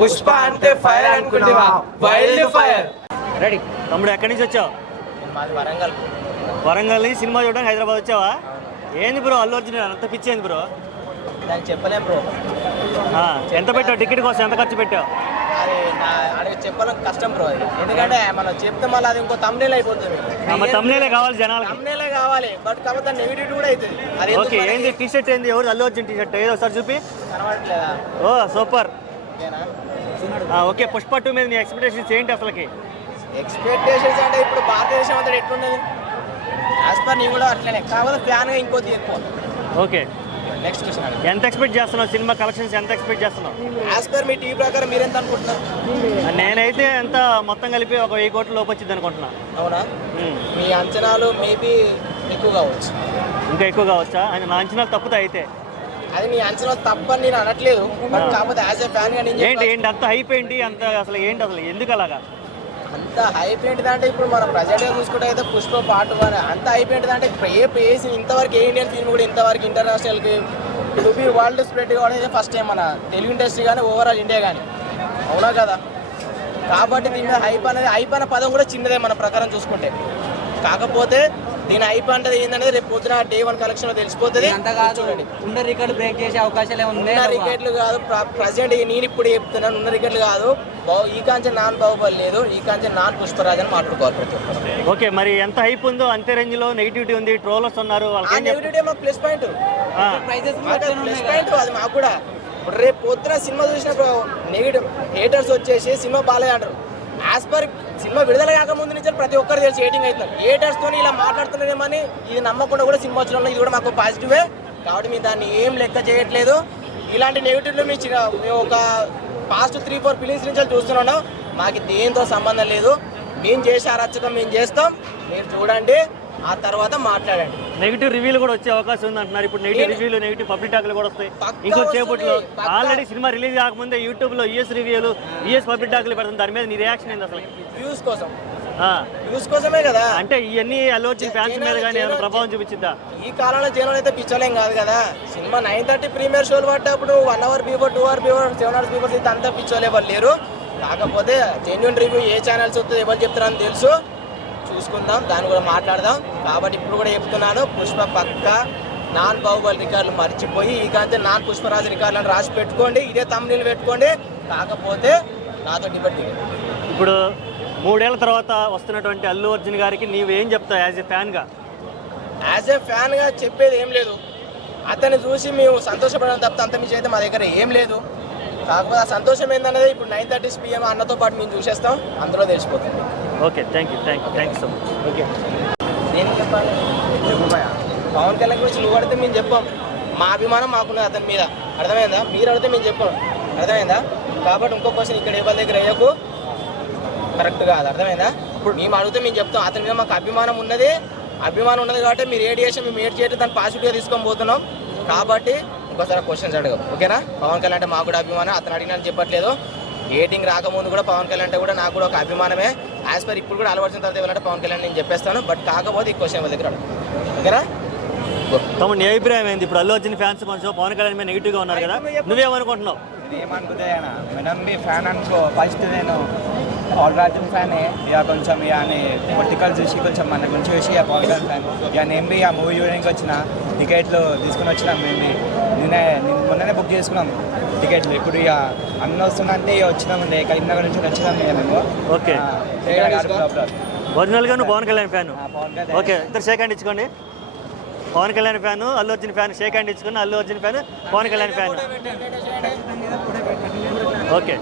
పుష్ప అంటే fire అనుకుంటేవా, wild fire. Ready. తమ్ముడు ఎక్కడి నుంచి వచ్చావు? మాది వరంగల్. వరంగల్ నుంచి సినిమా చూడడానికి హైదరాబాద్ వచ్చావా? ఏంది బ్రో అల్లు అర్జున్ అంత పిచ్చి ఏంది బ్రో? దానికి చెప్పలేం బ్రో. ఎంత పెట్టావు టికెట్ కోసం? ఎంత ఖర్చు పెట్టావు? అది అడిగి చెప్పడం కష్టం బ్రో. ఎందుకంటే మనం చెప్తే మళ్ళీ అది ఇంకో తమ్నేల్ అయిపోతుంది. తమ్నేలే కావాలి జనాలకి. తమ్నేలే కావాలి, బట్ కాకపోతే నెగిటివ్ కూడా అవుతుంది. అది ఓకే. ఏంది టీ షర్ట్ ఏంది? ఎవరు? అల్లు అర్జున్ టీ షర్ట్ ఏదో ఒకసారి చూపి. కనబడట్లేదా? ఓ సూపర్. ఓకే. పుష్ప 2 మీద నీ ఎక్స్పెక్టేషన్స్ ఏంటి అసలుకి? ఎక్స్పెక్టేషన్స్ అంటే ఇప్పుడు భారతదేశం అంతా ఎట్లున్నది, యాజ్ పర్ నీ కూడా అట్లనే, కాకపోతే ఫ్యాన్గా ఇంకోటి ఎక్కువ. ఓకే. Next question. ఎంత ఎక్స్పెక్ట్ చేస్తున్నావు? సినిమా కలెక్షన్స్ ఎంత ఎక్స్పెక్ట్ చేస్తున్నావు? యాజ్ పర్ మీ టీవీ ప్రకారం మీరు ఎంత అనుకుంటున్నారు? నేనైతే ఎంత మొత్తం కలిపి ఒక 1000 కోట్ల లోపు వచ్చింది అనుకుంటున్నా. అవునా? మీ అంచనాలు మేబీ ఎక్కువ కావచ్చు. ఇంకా ఎక్కువ కావచ్చా? నా అంచనాలు తప్పుతాయి అయితే. అది నీ అంచనాలు తప్పని నేను అనట్లేదు, బట్ కాకపోతే యాజ్ ఎ ఫ్యాన్గా నేను ఏంటి అంత హైప్ ఏంటి? అంత అసలు ఏంటి అసలు ఎందుకు అలాగా? అంత హైప్ ఏంటిదంటే ఇప్పుడు మనం ప్రజెంట్గా చూసుకుంటే అయితే పుష్ప పార్ట్ 1 అంత హైప్ ఏంటిదంటే వేసి ఇంతవరకు ఏ ఇండియన్ ఫిల్మ్ కూడా ఇంతవరకు ఇంటర్నేషనల్కి టు బి వరల్డ్ స్ప్రెడ్ కావడం ఫస్ట్ టైం మన తెలుగు ఇండస్ట్రీ కానీ ఓవరాల్ ఇండియా కానీ. అవునా కదా? కాబట్టి దీని మీద హైప్ అనే పదం కూడా చిన్నదే మన ప్రకారం చూసుకుంటే. కాకపోతే దీని హైప్ అంటే ఏంటనేది రేపు పొద్దున Day 1 కలెక్షన్ తెలిసిపోతుంది. చూడండి, ఉన్న రికార్డు బ్రేక్ చేసే అవకాశాలు ఉన్నాయి. ఉన్న రికార్డులు కాదు, ప్రజెంట్ నేను ఇప్పుడు చెప్తున్నాను, ఉన్న రికార్డులు కాదు. ఈ కాంచె నాన్ బాహుబలి లేదు, ఈ కాంచె నాన్ పుష్పరాజ్ అని మాట్లాడుకోవాలి ప్రతి ఒక్కరు. ఓకే. మరి ఎంత హైప్ ఉందో అంతే రేంజ్ లో నెగిటివిటీ ఉంది, ట్రోలర్స్ ఉన్నారు. నెగిటివిటీ మాకు ప్లస్ పాయింట్, ప్లస్ పాయింట్ అది మాకు కూడా. ఇప్పుడు రేపు పొద్దున సినిమా చూసినప్పుడు నెగిటివ్ హేటర్స్ వచ్చేసి సినిమా బాలే అంటారు. యాజ్ పర్ సినిమా విడుదల కాకముందు నుంచి ప్రతి ఒక్కరు తెలిసి హేటింగ్ అవుతున్నారు. హేటర్స్తో ఇలా మాట్లాడుతున్నారేమని ఇది నమ్మకుండా కూడా సినిమా వచ్చిన ఇది కూడా మాకు పాజిటివే. కాబట్టి మేము దాన్ని ఏం లెక్క చేయట్లేదు. ఇలాంటి నెగిటివ్లో మేము ఒక పాస్ట్ 3-4 ఫిలిమ్స్ నుంచి చూస్తున్నాం. మాకు దేంతో సంబంధం లేదు. మేము చేసే అరచకం మేము చేస్తాం, మీరు చూడండి, ఆ తర్వాత మాట్లాడండి. నెగిటివ్ రివ్యూలు కూడా వచ్చే అవకాశం ఉంది అంటున్నారు. ఇప్పుడు నెగిటివ్ రివ్యూలు, నెగిటివ్ పబ్లిక్ టాక్లు కూడా వస్తాయి ఇంకొచ్చేపట్లో. ఆల్రెడీ సినిమా రిలీజ్ కాకముందే యూట్యూబ్ లో యూఎస్ రివ్యూలు, యూఎస్ పబ్లిక్ టాక్లు పెడుతుంది. దాని మీద నీ రియాక్షన్ ఏంది అసలు? వ్యూస్ కోసం, వ్యూస్ కోసమే కదా. అంటే ఇవన్నీ అల్లు అర్జున్ ఫ్యాన్స్ మీద కానీ ఏమైనా ప్రభావం చూపించిందా? ఈ కాలంలో జనం అయితే పిచ్చోలేం కాదు కదా. సినిమా 9:30 ప్రీమియర్ షోలు పట్టేప్పుడు 1 hour before, 2 hours before, 7 hours before అయితే అంతా పిచ్చోలే వాళ్ళు లేరు. కాకపోతే జెన్యూన్ రివ్యూ ఏ ఛానల్స్ వస్తుంది, ఎవరు చెప్తారని తెలుసు, చూసుకుందాం, దాన్ని కూడా మాట్లాడదాం. కాబట్టి ఇప్పుడు కూడా చెప్తున్నాను, పుష్ప పక్క నాన్ బాహుబలి రికార్డులు మర్చిపోయి ఈ కాంతే నాన్ పుష్పరాజు రికార్డులను రాసి పెట్టుకోండి, ఇదే తమ్ముళ్ళు పెట్టుకోండి. కాకపోతే నాతో డిబేట్. ఇప్పుడు 3 ఏళ్ల తర్వాత వస్తున్నటువంటి అల్లు అర్జున్ గారికి నీవేం చెప్తావు యాజ్ ఎ ఫ్యాన్గా? యాజ్ ఎ ఫ్యాన్గా చెప్పేది ఏం లేదు. అతన్ని చూసి మేము సంతోషపడడం తప్ప అంత మించి అయితే మా దగ్గర ఏం లేదు. కాకపోతే ఆ సంతోషం ఏందనేది ఇప్పుడు 9:30 PM అన్నతో పాటు మేము చూసేస్తాం, అందులో తెలిసిపోతుంది. Okay. Thank you so much. Okay. నేను చెప్పాలి, పవన్ కళ్యాణ్ గురించి నువ్వు అడిగితే మేము చెప్పాం. మా అభిమానం మాకున్నది అతని మీద, అర్థమైందా? మీరు అడిగితే మేము చెప్పాం, అర్థమైందా? కాబట్టి ఇంకో క్వశ్చన్ ఇక్కడ ఎవరి దగ్గర అయ్యకు కరెక్ట్ కాదు, అర్థమైందా? ఇప్పుడు మేము అడిగితే మేము చెప్తాం, అతని మీద మాకు అభిమానం ఉన్నది కాబట్టి మీరు ఏడ్ చేసి మేము ఏడ్ చేయడం దాన్ని పాజిటివ్గా తీసుకొని పోతున్నాం. కాబట్టి ఇంకోసారి క్వశ్చన్స్ అడగవు, ఓకేనా? పవన్ కళ్యాణ్ అంటే మాకు కూడా అభిమానం, అతను అడిగినా చెప్పట్లేదు. ఏటింగ్ రాకముందు కూడా పవన్ కళ్యాణ్ అంటే కూడా నాకు కూడా ఒక అభిమానమే. యాజ్ పర్ ఇప్పుడు కూడా అలవర్చిన తర్వాత ఏమంటే పవన్ కళ్యాణ్ నేను చెప్పేస్తాను, బట్ కాకపోతే ఈ క్వశ్చన్ వాళ్ళ దగ్గర, ఓకేనా? తమ్ముడు నీ అభిప్రాయం ఏంది? ఇప్పుడు అల్లు అర్జున్ ఫ్యాన్స్ కొంచెం పవన్ కళ్యాణ్ మీద నెగిటివ్గా ఉన్నారు కదా, నువ్వేమనుకుంటున్నావు? ఏమనుకుంటే మేడం మీ ఫ్యాన్ అనుకో, ఫస్ట్ నేను ఆల్ అర్జున్ ఫ్యానే. ఇక కొంచెం ఇక పొలిటికల్ చూసి కొంచెం మన గురించి చూసి ఇక పవన్ కళ్యాణ్ ఫ్యాన్. ఇక నేను బి ఆ మూవీ చూడడానికి వచ్చిన, టికెట్లు తీసుకుని వచ్చినాం. మేము మొన్ననే బుక్ చేసుకున్నాం టికెట్లు. ఇప్పుడు ఇక అన్నీ వస్తుందంటే ఇక వచ్చినామండి, కరీంనగర్ నుంచి వచ్చినాం మేము. ఓకే. ఒరిజినల్గా నువ్వు పవన్ కళ్యాణ్ ఫ్యాన్? ఓకే. ఇద్దరు షేక్ హ్యాండ్ ఇచ్చుకోండి. Pawan Kalyan fan, Allu Arjun fan shake hand ఇచ్చుకుని, Allu Arjun fan, Pawan Kalyan fan. Okay.